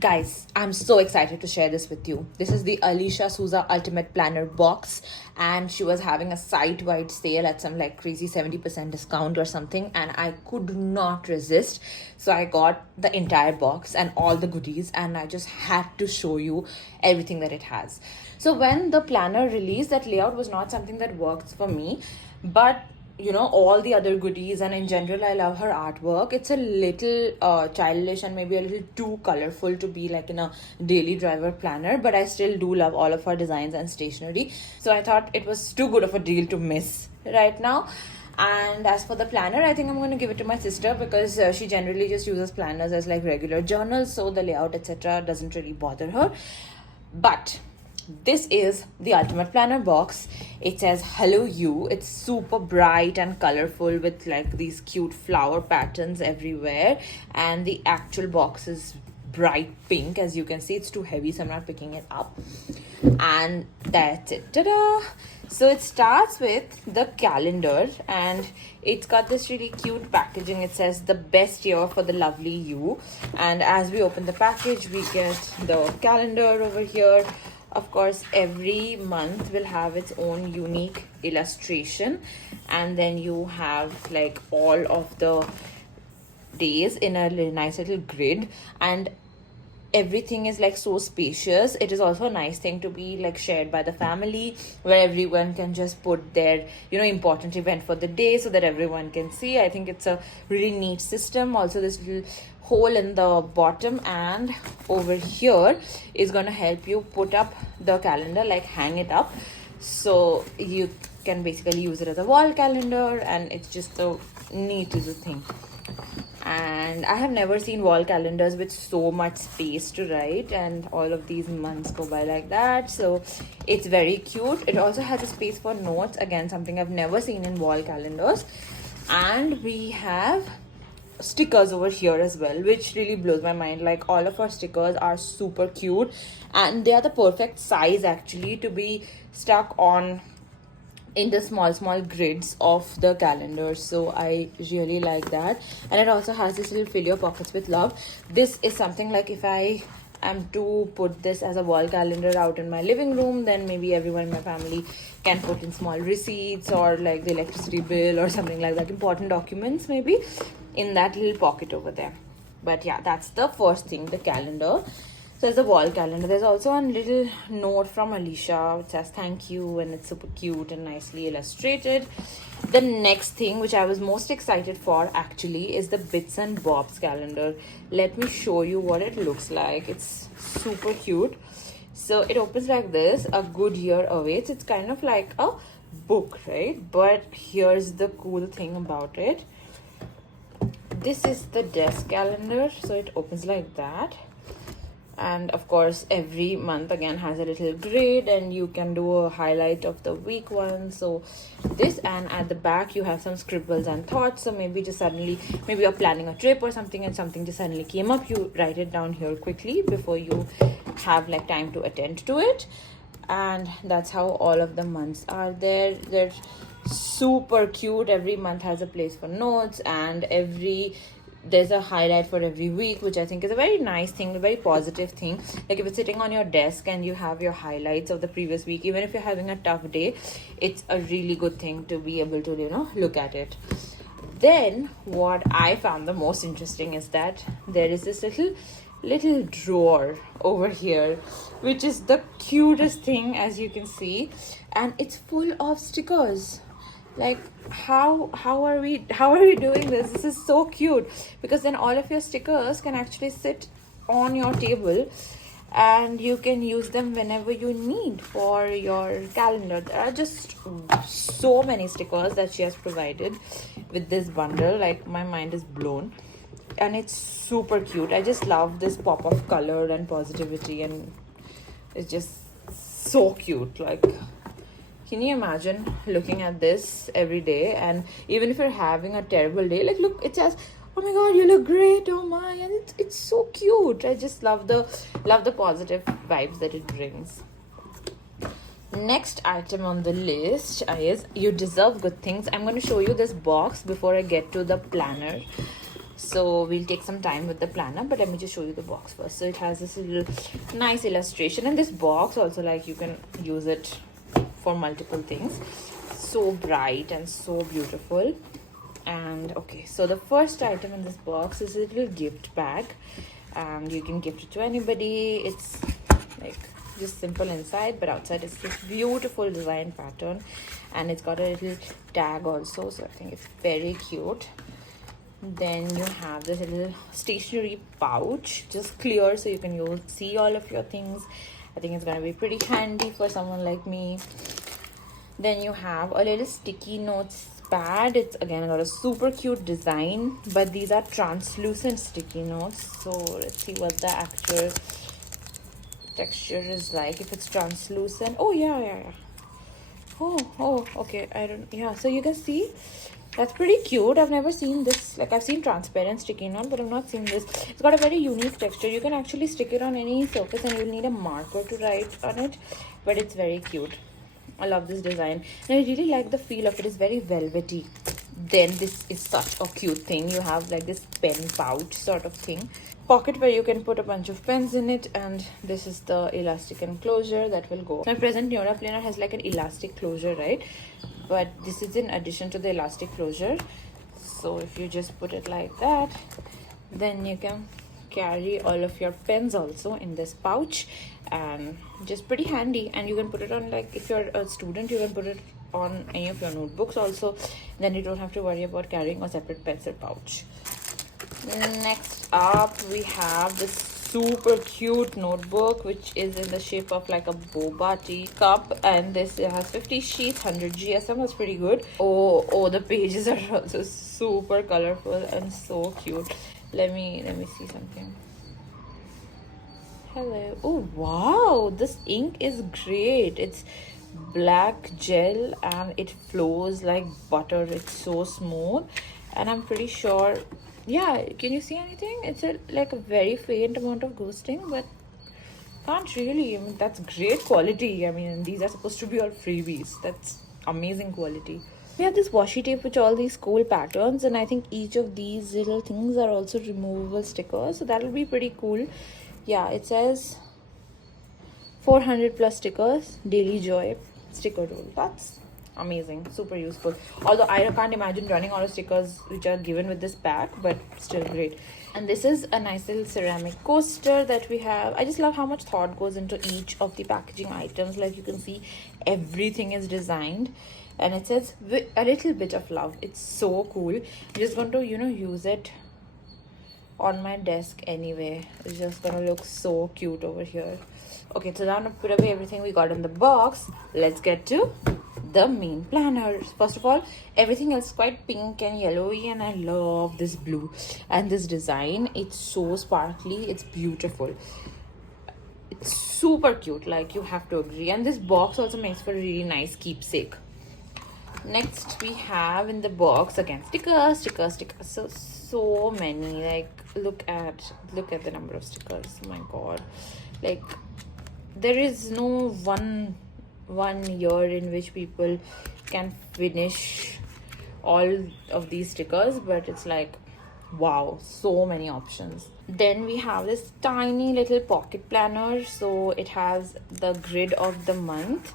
Guys, I'm so excited to share this with you. This is the Alicia Souza Ultimate Planner box, and she was having a site-wide sale at some like crazy 70% discount or something, and I could not resist. So I got the entire box and all the goodies, and I just had to show you everything that it has. So when the planner released, that layout was not something that works for me, but all the other goodies, and in general I love her artwork. It's a little childish and maybe a little too colorful to be like in a daily driver planner, but I still do love all of her designs and stationery, so I thought it was too good of a deal to miss right now. And as for the planner, I think I'm going to give it to my sister because she generally just uses planners as like regular journals, so the layout etc doesn't really bother her. But this is the Ultimate Planner box. It says hello you. It's super bright and colorful with like these cute flower patterns everywhere, and the actual box is bright pink. As you can see, it's too heavy, so I'm not picking it up. And that's it. Ta-da! So it starts with the calendar, and it's got this really cute packaging. It says the best year for the lovely you, and as we open the package we get the calendar over here. Of course, every month will have its own unique illustration, and then you have like all of the days in a nice little grid, and everything is like so spacious. It is also a nice thing to be like shared by the family, where everyone can just put their important event for the day so that everyone can see. I think it's a really neat system. Also, this little hole in the bottom and over here is going to help you put up the calendar, like hang it up, so you can basically use it as a wall calendar, and it's just a neat little thing. And I have never seen wall calendars with so much space to write, and all of these months go by like that, so it's very cute. It also has a space for notes, again something I've never seen in wall calendars. And we have stickers over here as well, which really blows my mind. Like, all of our stickers are super cute, and they are the perfect size actually to be stuck on in the small grids of the calendar, so I really like that. And it also has this little fill your pockets with love. This is something like, if I am to put this as a wall calendar out in my living room, then maybe everyone in my family can put in small receipts or like the electricity bill or something like that, important documents maybe, in that little pocket over there. But yeah, that's the first thing, the calendar. So there's a wall calendar. There's also a little note from Alicia which says thank you, and it's super cute and nicely illustrated. The next thing, which I was most excited for actually, is the Bits and Bobs calendar. Let me show you what it looks like. It's super cute. So it opens like this. A good year awaits. It's kind of like a book, right? But here's the cool thing about it. This is the desk calendar, so it opens like that. And of course, every month again has a little grid, and you can do a highlight of the week one. So this, and at the back you have some scribbles and thoughts. So maybe you're planning a trip or something, and something just suddenly came up, you write it down here quickly before you have like time to attend to it. And that's how all of the months are there. They're super cute. Every month has a place for notes, and there's a highlight for every week, which I think is a very nice thing, a very positive thing. Like, if it's sitting on your desk and you have your highlights of the previous week, even if you're having a tough day, it's a really good thing to be able to look at it. Then what I found the most interesting is that there is this little drawer over here, which is the cutest thing, as you can see, and it's full of stickers. Like, how are we doing this? This is so cute, because then all of your stickers can actually sit on your table, and you can use them whenever you need for your calendar. There are just so many stickers that she has provided with this bundle. Like, my mind is blown, and it's super cute. I just love this pop of color and positivity, and it's just so cute. Like, can you imagine looking at this every day? And even if you're having a terrible day, like, look, it says, oh my god, you look great, oh my, and it's so cute. I just love the positive vibes that it brings. Next item on the list is You Deserve Good Things. I'm going to show you this box before I get to the planner. So we'll take some time with the planner, but let me just show you the box first. So it has this little nice illustration, and this box also, like, you can use it for multiple things. So bright and so beautiful. And okay, so the first item in this box is a little gift bag, and you can gift it to anybody. It's like just simple inside, but outside it's this beautiful design pattern, and it's got a little tag also, so I think it's very cute. Then you have this little stationery pouch, just clear, so you can see all of your things. I think it's gonna be pretty handy for someone like me. Then you have a little sticky notes pad. It's again got a super cute design, but these are translucent sticky notes, so let's see what the actual texture is like, if it's translucent. Oh yeah. Oh okay, I don't, yeah, so you can see that's pretty cute. I've never seen this. Like, I've seen transparent sticky note, but I've not seen this. It's got a very unique texture. You can actually stick it on any surface, and you'll need a marker to write on it, but it's very cute. I love this design, and I really like the feel of it. It's very velvety. Then this is such a cute thing. You have like this pen pouch sort of thing, pocket where you can put a bunch of pens in it, and this is the elastic enclosure that will go. My present Neola planner has like an elastic closure, right? But this is in addition to the elastic closure. So if you just put it like that, then you can carry all of your pens also in this pouch, and just pretty handy. And you can put it on, like, if you're a student, you can put it on any of your notebooks also, then you don't have to worry about carrying a separate pencil pouch. Next up, we have this super cute notebook, which is in the shape of like a boba tea cup, and this has 50 sheets, 100 GSM. That's pretty good. Oh, the pages are also super colorful and so cute. Let me see something. Hello. Oh wow, this ink is great. It's black gel and it flows like butter. It's so smooth, and I'm pretty sure, yeah, can you see anything? It's like a very faint amount of ghosting, but can't really. I mean, that's great quality. I mean, these are supposed to be all freebies. That's amazing quality. We have this washi tape with all these cool patterns, and I think each of these little things are also removable stickers, so that'll be pretty cool. Yeah, it says 400 plus stickers, daily joy sticker roll. That's amazing, super useful. Although I can't imagine running out of stickers which are given with this pack, but still great. And this is a nice little ceramic coaster that we have. I just love how much thought goes into each of the packaging items. Like, you can see everything is designed, and it says a little bit of love. It's so cool. I'm just going to use it on my desk anyway. It's just gonna look so cute over here. Okay, so now to put away everything we got in the box, let's get to the main planner. First of all, everything else is quite pink and yellowy, and I love this blue and this design. It's so sparkly, it's beautiful, it's super cute, like, you have to agree. And this box also makes for a really nice keepsake. Next, we have in the box again stickers. So many. Like, look at the number of stickers. Oh my god, like, there is no one year in which people can finish all of these stickers, but it's like, wow, so many options. Then we have this tiny little pocket planner. So it has the grid of the month,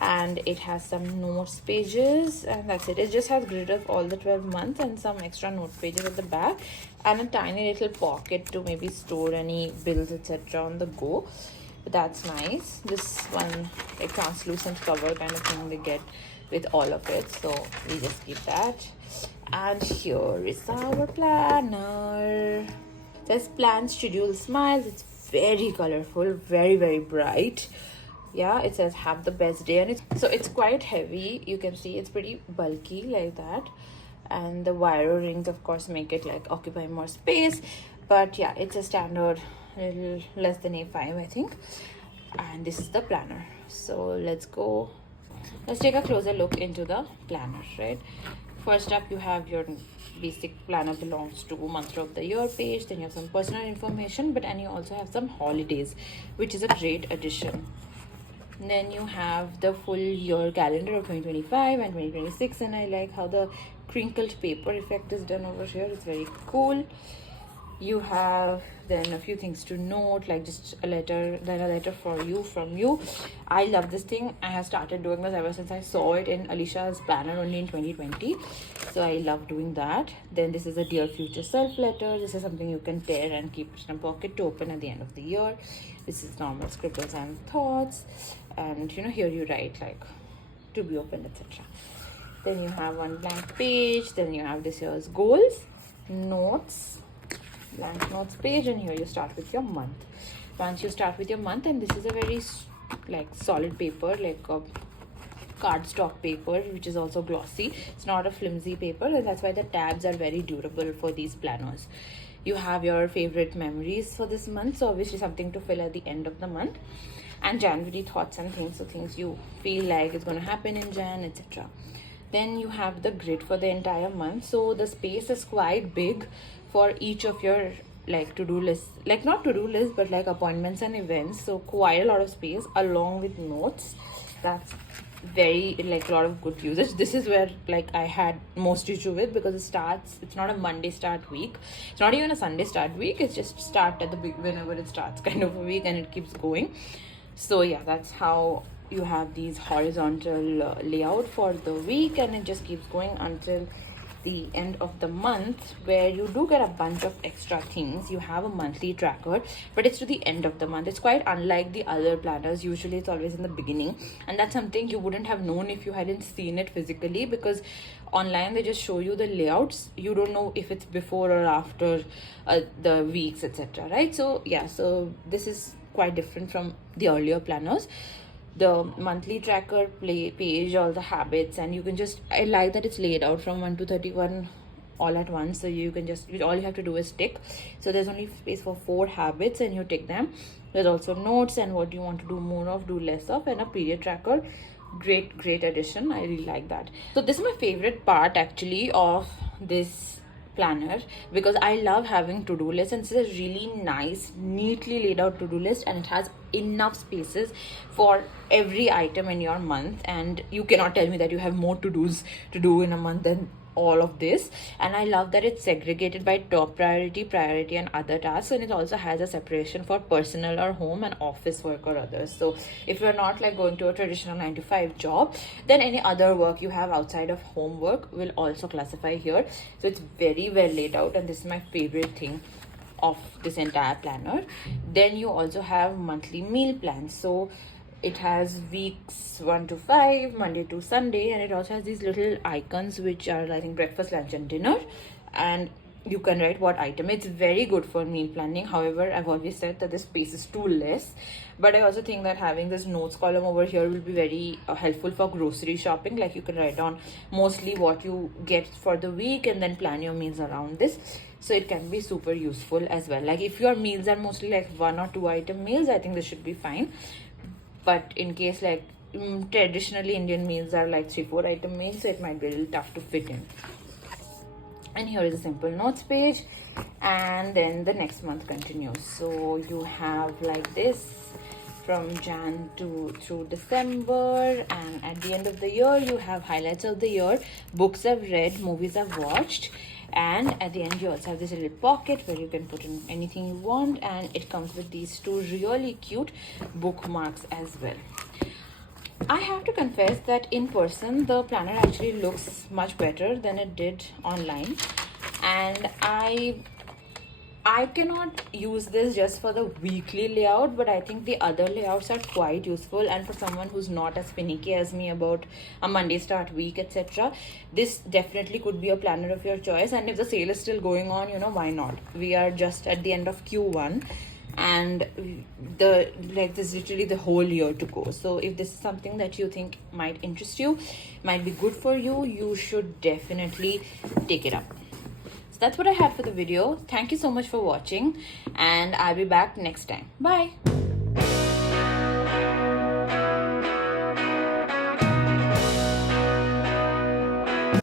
and it has some notes pages, and that's it. It just has grid of all the 12 months and some extra note pages at the back, and a tiny little pocket to maybe store any bills, etc. on the go. But that's nice. This one, like, translucent cover kind of thing they get with all of it, so we just keep that. And here is our planner. It says plan, schedule, smiles. It's very colorful, very bright. Yeah, it says have the best day, and it's quite heavy. You can see it's pretty bulky like that, and the wire rings of course make it like occupy more space, but yeah, it's a standard little less than A5, I think. And this is the planner. So let's take a closer look into the planner, right? First up, you have your basic planner belongs to month of the year page. Then you have some personal information, and you also have some holidays, which is a great addition. Then you have the full year calendar of 2025 and 2026, and I like how the crinkled paper effect is done over here. It's very cool. You have then a few things to note, like just a letter, then a letter for you from you. I love this thing. I have started doing this ever since I saw it in Alicia's planner only in 2020, so I love doing that. Then this is a dear future self letter. This is something you can tear and keep it in a pocket to open at the end of the year. This is normal scribbles and thoughts, and here you write like to be opened, etc. Then you have one blank page. Then you have this year's goals, notes, blank notes page, and here you start with your month. Once you start with your month, and this is a very solid paper, like a cardstock paper, which is also glossy. It's not a flimsy paper, and that's why the tabs are very durable for these planners. You have your favorite memories for this month, so obviously something to fill at the end of the month, and January thoughts and things, so things you feel like it's going to happen in Jan, etc. Then you have the grid for the entire month, so the space is quite big for each of your to-do lists, not to-do lists, but like appointments and events, so quite a lot of space along with notes. That's very a lot of good usage. This is where I had most issue with, because it's not a Monday start week, it's not even a Sunday start week, it's just start at the whenever it starts kind of a week, and it keeps going. So yeah, that's how you have these horizontal layout for the week, and it just keeps going until the end of the month, where you do get a bunch of extra things. You have a monthly tracker, but it's to the end of the month. It's quite unlike the other planners. Usually it's always in the beginning, and that's something you wouldn't have known if you hadn't seen it physically, because online they just show you the layouts. You don't know if it's before or after the weeks, etc. Right? So yeah, so this is quite different from the earlier planners. The monthly tracker page, all the habits, and you can I like that it's laid out from 1 to 31 all at once, so you can all you have to do is tick. So there's only space for 4 habits, and you tick them. There's also notes and what you want to do more of, do less of, and a period tracker. Great addition. I really like that. So this is my favorite part actually of this planner, because I love having to-do lists, and it's a really nice, neatly laid out to-do list, and it has enough spaces for every item in your month, and you cannot tell me that you have more to-dos to do in a month than all of this. And I love that it's segregated by top priority, and other tasks, and it also has a separation for personal or home and office work or others. So if you're not going to a traditional 9-to-5 job, then any other work you have outside of homework will also classify here. So it's very well laid out, and this is my favorite thing of this entire planner. Then you also have monthly meal plans, so it has weeks 1 to 5, Monday to Sunday, and it also has these little icons which are breakfast, lunch and dinner, and you can write what item. It's very good for meal planning. However, I've always said that the space is too less, but I also think that having this notes column over here will be very helpful for grocery shopping. You can write down mostly what you get for the week and then plan your meals around this. So it can be super useful as well. If your meals are mostly 1 or 2 item meals, I think this should be fine. But in case traditionally Indian meals are 3-4 item meals, so it might be a little tough to fit in. And here is a simple notes page, and then the next month continues. So you have this from Jan through December, and at the end of the year you have highlights of the year, books I've read, movies I've watched, and at the end you also have this little pocket where you can put in anything you want, and it comes with these 2 really cute bookmarks as well. I have to confess that in person the planner actually looks much better than it did online, and I cannot use this just for the weekly layout, but I think the other layouts are quite useful, and for someone who's not as finicky as me about a Monday start week, etc., this definitely could be a planner of your choice. And if the sale is still going on, why not? We are just at the end of Q1, and there's literally the whole year to go. So if this is something that you think might interest you, might be good for you, you should definitely take it up. So that's what I had for the video. Thank you so much for watching, and I'll be back next time. Bye.